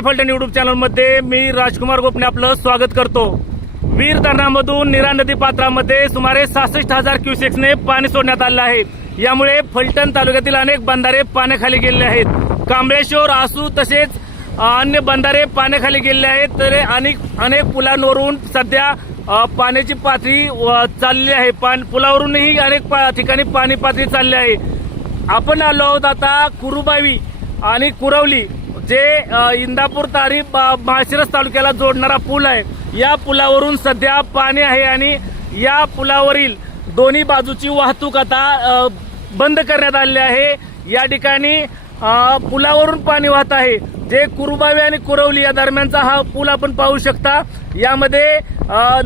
Phaltan YouTube चॅनलमध्ये मी राजकुमार गोपने आपलं स्वागत करतो. वीर धरणामधून निरा नदी पात्रामध्ये सुमारे सहासष्ट हजार क्युसेक्सने पाणी सोडण्यात आलं आहे. यामुळे फलटण तालुक्यातील अनेक बंधारे पाण्याखाली गेलेले आहेत. कांबळेश्वर आसू तसेच अन्य बंधारे पाण्याखाली गेलेले आहेत. तर अनेक अनेक पुलांवरून सध्या पाण्याची पातळी व, चालली आहे. पुलावरूनही अनेक पा- ठिकाणी पाणी पातळी चालली आहे. आपण आलो आहोत आता कुरुबावी आणि कुरवली. जे इंदापूर तारी माळशिरस तालुक्याला जोडणारा पूल आहे या पुलावरून सध्या पाणी आहे आणि या पुलावरील दोन्ही बाजूची वाहतूक आता बंद करण्यात आलेली आहे. या ठिकाणी पुलावरून पाणी वाहत आहे. जे कुरुबावे आणि कुरवली या दरम्यानचा हा पूल आपण पाहू शकता. यामध्ये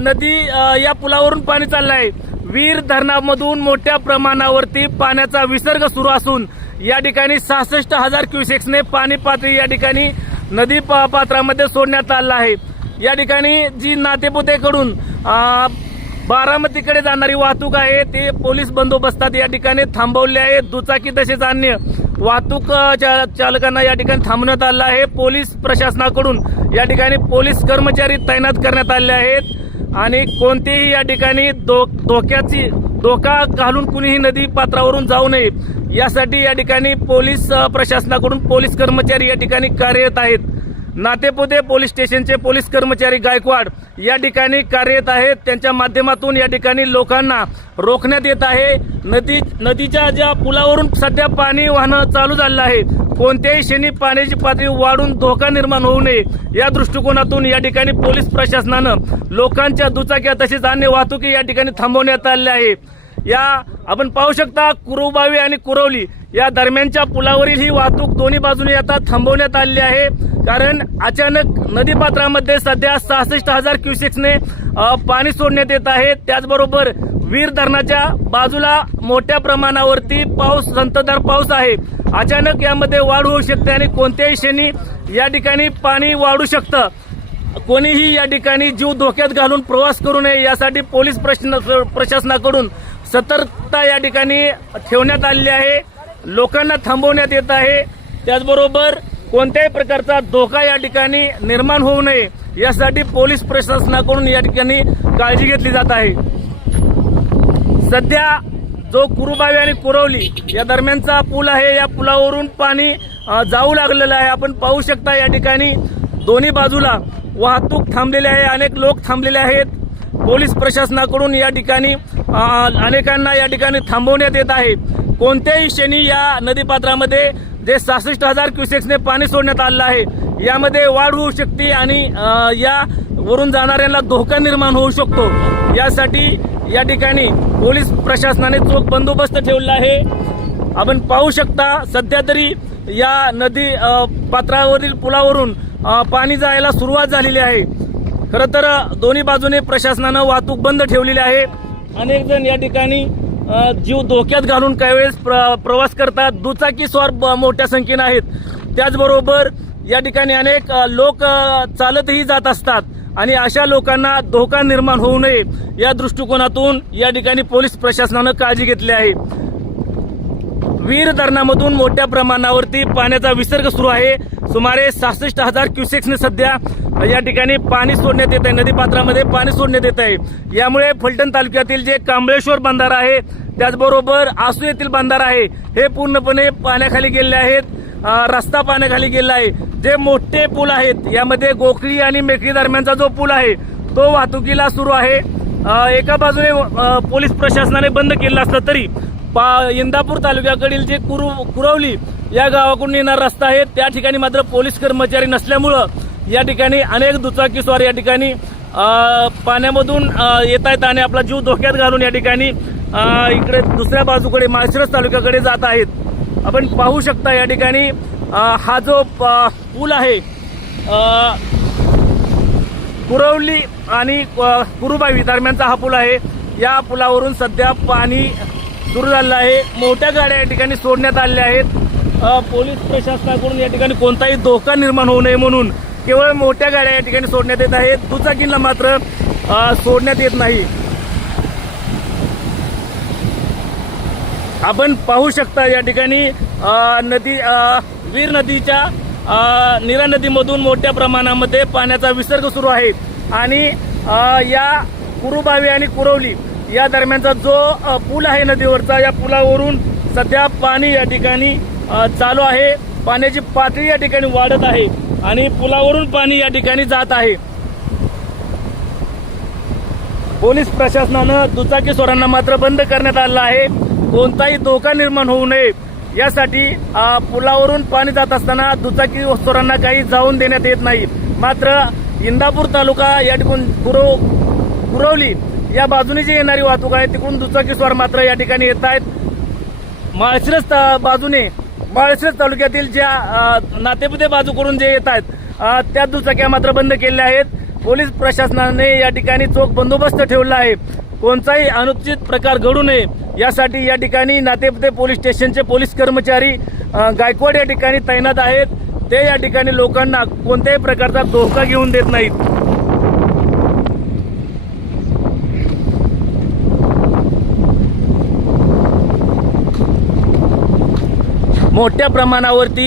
नदी या पुलावरून पाणी चाललं आहे वीर धरणामधून मोठ्या प्रमाणावरती पाण्याचा विसर्ग सुरू असून या ठिकाणी सहासष्ट हजार क्युसेक्सने पाणी पातळी या ठिकाणी नदी पा- पात्रामध्ये सोडण्यात आलं आहे. या ठिकाणी जी नातेपुतेकडून बारामतीकडे जाणारी वाहतूक आहे ते पोलीस बंदोबस्तात या ठिकाणी थांबवले आहे. दुचाकी तसेच अन्य वाहतूक चालकांना या ठिकाणी थांबवण्यात आलं आहे. पोलीस प्रशासनाकडून या ठिकाणी पोलीस कर्मचारी तैनात करण्यात आले आहेत. आणि कोणतेही या ठिकाणी धोक्याची धोक्याची धोका घालून कुणीही नदी पात्रावरून जाऊ नये. यासाठी या ठिकाणी पोलीस प्रशासनाकडून पोलीस कर्मचारी या ठिकाणी कार्यरत आहेत. नातेपुते पोलीस स्टेशनचे पोलीस कर्मचारी गायकवाड या ठिकाणी कार्यरत आहेत. त्यांच्या माध्यमातून या ठिकाणी लोकांना रोखण्यात येत आहे. नदी नदीच्या ज्या पुलावरून सध्या पाणी वाहनं चालू झालेलं आहे. कोणत्याही क्षणी पाण्याची पातळी वाढून धोका निर्माण होऊ नये. या दृष्टिकोनातून या ठिकाणी पोलीस प्रशासनानं लोकांच्या दुचाक्या तसेच अन्य वाहतुकी या ठिकाणी थांबवण्यात आलेल्या आहे या आपण पाहू शकता कुरुबावी आणि कुरवली. या दरम्यानच्या पुलावरील ही वाहतूक दोन्ही बाजूने आता थांबवण्यात आलेली आहे. कारण अचानक नदीपात्रामध्ये सध्या सहासष्ट हजार क्युसेक्सने पाणी सोडण्यात येत आहे. त्याचबरोबर वीर धरणाच्या बाजूला मोठ्या प्रमाणावरती पाऊस संततधार पाऊस आहे. अचानक यामध्ये वाढ होऊ शकते आणि कोणत्याही क्षणी या ठिकाणी पाणी वाढू शकतं. कोणीही या ठिकाणी जीव धोक्यात घालून प्रवास करू नये यासाठी पोलीस प्रश्न प्रशासनाकडून सतर्कता या ठिकाणी ठेवण्यात आलेली आहे. लोकांना थांबवण्यात येत आहे. त्याचबरोबर कोणत्याही प्रकारचा धोका या ठिकाणी निर्माण होऊ नये. यासाठी पोलीस प्रशासनाकडून या ठिकाणी काळजी घेतली जात आहे. सध्या जो कुरुबावी आणि कुरवली या दरम्यानचा पूल आहे या पुलावरून पाणी जाऊ लागलेलं आहे. आपण पाहू शकता या ठिकाणी दोन्ही बाजूला वाहतूक थांबलेली आहे. अनेक लोक थांबलेले आहेत. पोलीस प्रशासनाकडून या ठिकाणी अनेकांना या ठिकाणी थांबवण्यात येत आहे. कोणत्याही क्षणी या नदीपात्रामध्ये जे सहासष्ट हजार क्युसेक्सने पाणी सोडण्यात आलेलं आहे यामध्ये वाढ होऊ शकते आणि या वरून जाणाऱ्यांना धोका निर्माण होऊ शकतो. यासाठी या ठिकाणी पोलीस प्रशासनाने चोख बंदोबस्त ठेवला आहे. आपण पाहू शकता सध्या तरी या नदी पात्रावरील पुलावरून पाणी जायला सुरुवात झालेली आहे. खरं तर दोन्ही बाजूने प्रशासनानं वाहतूक बंद ठेवलेली आहे. अनेक जण या ठिकाणी जीव धोक्यात घालून काही वेळेस प्र- प्रवास करतात. दुचाकी स्वार ब- मोठ्या संख्येनं आहेत. त्याचबरोबर या ठिकाणी अनेक लोक चालतही जात असतात आणि अशा लोकांना धोका निर्माण होऊ नये या दृष्टिकोनातून या ठिकाणी पोलीस प्रशासनानं काळजी घेतली आहे. वीर धरणामधून मोठ्या प्रमाणावरती पाण्याचा विसर्ग सुरू आहे. सुमारे सहासष्ट हजार क्युसेक्सने सध्या या ठिकाणी पाणी सोडण्यात येत आहे नदीपात्रामध्ये पाणी सोडण्यात येत आहे यामुळे फलटण तालुक्यातील जे कांबळेश्वर बंधारा आहे त्याचबरोबर आसू येथील बंधारा आहे हे पूर्णपणे पाण्याखाली गेलेले आहेत. रस्ता पाण्याखाली गेलेला आहे. जे मोठे पूल आहेत यामध्ये गोखळी आणि मेखळी दरम्यानचा जो पूल आहे तो वाहतुकीला सुरू आहे. एका बाजूने पोलीस प्रशासनाने बंद केलेला असलं तरी पा इंदापूर तालुक्याकडील जे कुरु कुरवली या गावाकडून येणारा रस्ता आहे त्या ठिकाणी मात्र पोलीस कर्मचारी नसल्यामुळं या ठिकाणी अनेक दुचाकीस्वार या ठिकाणी पाण्यामधून येत आहेत आणि आपला जीव धोक्यात घालून या ठिकाणी इकडे दुसऱ्या बाजूकडे माळशिरस तालुक्याकडे जात आहेत. आपण पाहू शकता या ठिकाणी हा जो प- पूल आहे कुरवली आणि कुरुबावी दरम्यानचा हा पूल आहे. या पुलावरून सध्या पाणी सुरू झालेलं आहे. मोठ्या गाड्या या ठिकाणी सोडण्यात आलेल्या आहेत. पोलीस प्रशासनाकडून या ठिकाणी कोणताही धोका निर्माण होऊ नये म्हणून केवळ मोठ्या गाड्या या ठिकाणी सोडण्यात येत आहेत. दुचाकींना मात्र सोडण्यात येत नाही. आपण पाहू शकता या ठिकाणी नदी वीर नदीच्या निरा नदीमधून मोठ्या प्रमाणामध्ये पाण्याचा विसर्ग सुरू आहे. आणि या कुरुबावी आणि कुरवली या दरम्यानचा जो पूल आहे नदीवरचा या पुलावरून सध्या पाणी या ठिकाणी चालू आहे. पाण्याची पातळी या ठिकाणी वाढत आहे. आणि पुलावरून पाणी या ठिकाणी जात आहे. पोलीस प्रशासनानं दुचाकी स्वरांना मात्र बंद करण्यात आलं आहे. कोणताही धोका निर्माण होऊ नये. यासाठी पुलावरून पाणी जात असताना दुचाकी स्वरांना काही जाऊन देण्यात येत नाही. मात्र इंदापूर तालुका या ठिकाणी गुरव गुरवली या बाजूने जी येणारी वाहतूक आहे तिकडून दुचाकी स्वार मात्र या ठिकाणी येत आहेत. माळशिरस बाजूने माळशिरस तालुक्यातील ज्या अ, नातेपुते बाजूकडून जे येत आहेत त्या दुचाक्या मात्र बंद केलेल्या आहेत. पोलीस प्रशासनाने या ठिकाणी चोख बंदोबस्त ठेवला आहे. कोणताही अनुचित प्रकार घडू नये. यासाठी या ठिकाणी नातेपुते पोलीस स्टेशनचे पोलीस कर्मचारी गायकवाड या ठिकाणी तैनात आहेत. ते या ठिकाणी लोकांना कोणत्याही प्रकारचा धोका घेऊन देत नाहीत. मोठ्या प्रमाणावरती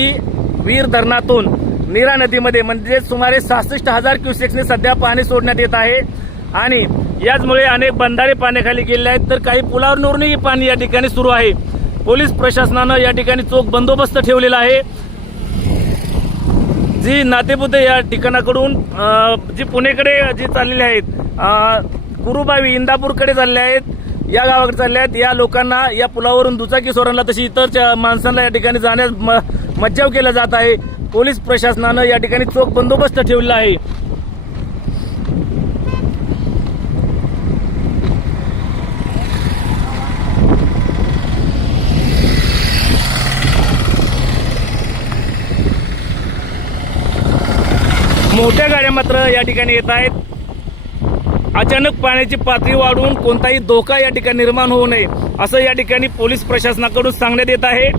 वीर धरणातून नीरा नदीमध्ये म्हणजे सुमारे सहासष्ट हजार क्युसेक्सने सध्या पाणी सोडण्यात येत आहे. आणि याचमुळे अनेक बंधारे पाण्याखाली गेले आहेत तर काही पुलावरूनही पाणी या ठिकाणी सुरू आहे. पोलीस प्रशासनानं या ठिकाणी चोख बंदोबस्त ठेवलेला आहे. जी नातेपुते या ठिकाणाकडून जी पुणेकडे जी चाललेली आहेत कुरुबावी इंदापूरकडे चालले आहेत या गावाकडे चालले आहेत या लोकांना या पुलावरून दुचाकी सोरांना तशी इतर च्या- माणसांना या ठिकाणी जाण्यास म- मज्जाव केला जात आहे. पोलीस प्रशासनानं या ठिकाणी चोख बंदोबस्त ठेवला आहे. मोठ्या गाड्या मात्र या ठिकाणी येत आहेत. अचानक पाण्याची पातळी वाढून कोणताही धोका या ठिकाणी निर्माण होऊ नये असं या ठिकाणी पोलीस प्रशासनाकडून सांगण्यात येत आहे.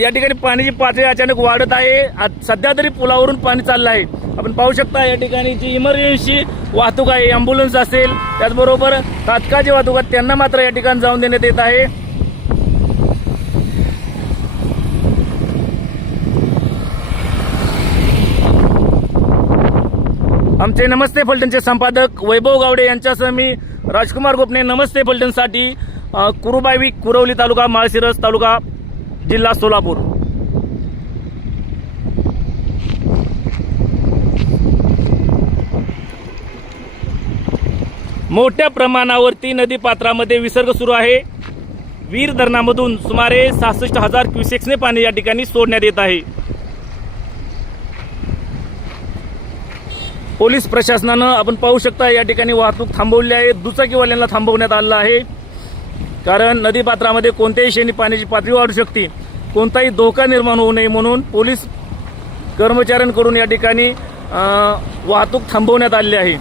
या ठिकाणी पाण्याची पातळी अचानक वाढत आहे. सध्या तरी पुलावरून पाणी चाललं आहे. आपण पाहू शकता या ठिकाणी जी इमर्जन्सी वाहतूक आहे ॲम्ब्युलन्स असेल त्याचबरोबर तात्काळची वाहतूक आहे त्यांना मात्र या ठिकाणी जाऊन देण्यात येत आहे. आमचे नमस्ते फलटणचे संपादक वैभव गावडे यांच्यासह मी राजकुमार गोपने नमस्ते फलटणसाठी अ, कुरुबावी कुरवली तालुका माळशिरस तालुका जिल्हा सोलापूर. मोठ्या प्रमाणावरती नदी पात्रामध्ये विसर्ग सुरू आहे. वीर धरणामधून सुमारे सहासष्ट हजार क्युसेक्सने पाणी या ठिकाणी सोडण्यात येत आहे. पोलीस प्रशासनानं आपण पाहू शकता या ठिकाणी वाहतूक थांबवली आहे. दुचाकीवाल्यांना थांबवण्यात आलं आहे. कारण नदीपात्रामध्ये कोणत्याही क्षणी पाण्याची पातळी वाढू शकते. कोणताही धोका निर्माण होऊ नये म्हणून पोलीस कर्मचाऱ्यांकडून या ठिकाणी वाहतूक थांबवण्यात आली आहे.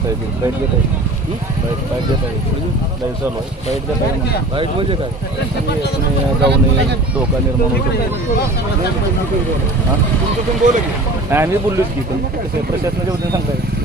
बाईट घेत आहे घेत आहे बाईट चालू आहे बाईट देत आहे बाईट म्हणजे काय तुम्ही तुम्ही जाऊ नये धोका निर्माण हां? नाही आम्ही बोललोच की पण प्रशासनाच्या वतीने सांगताय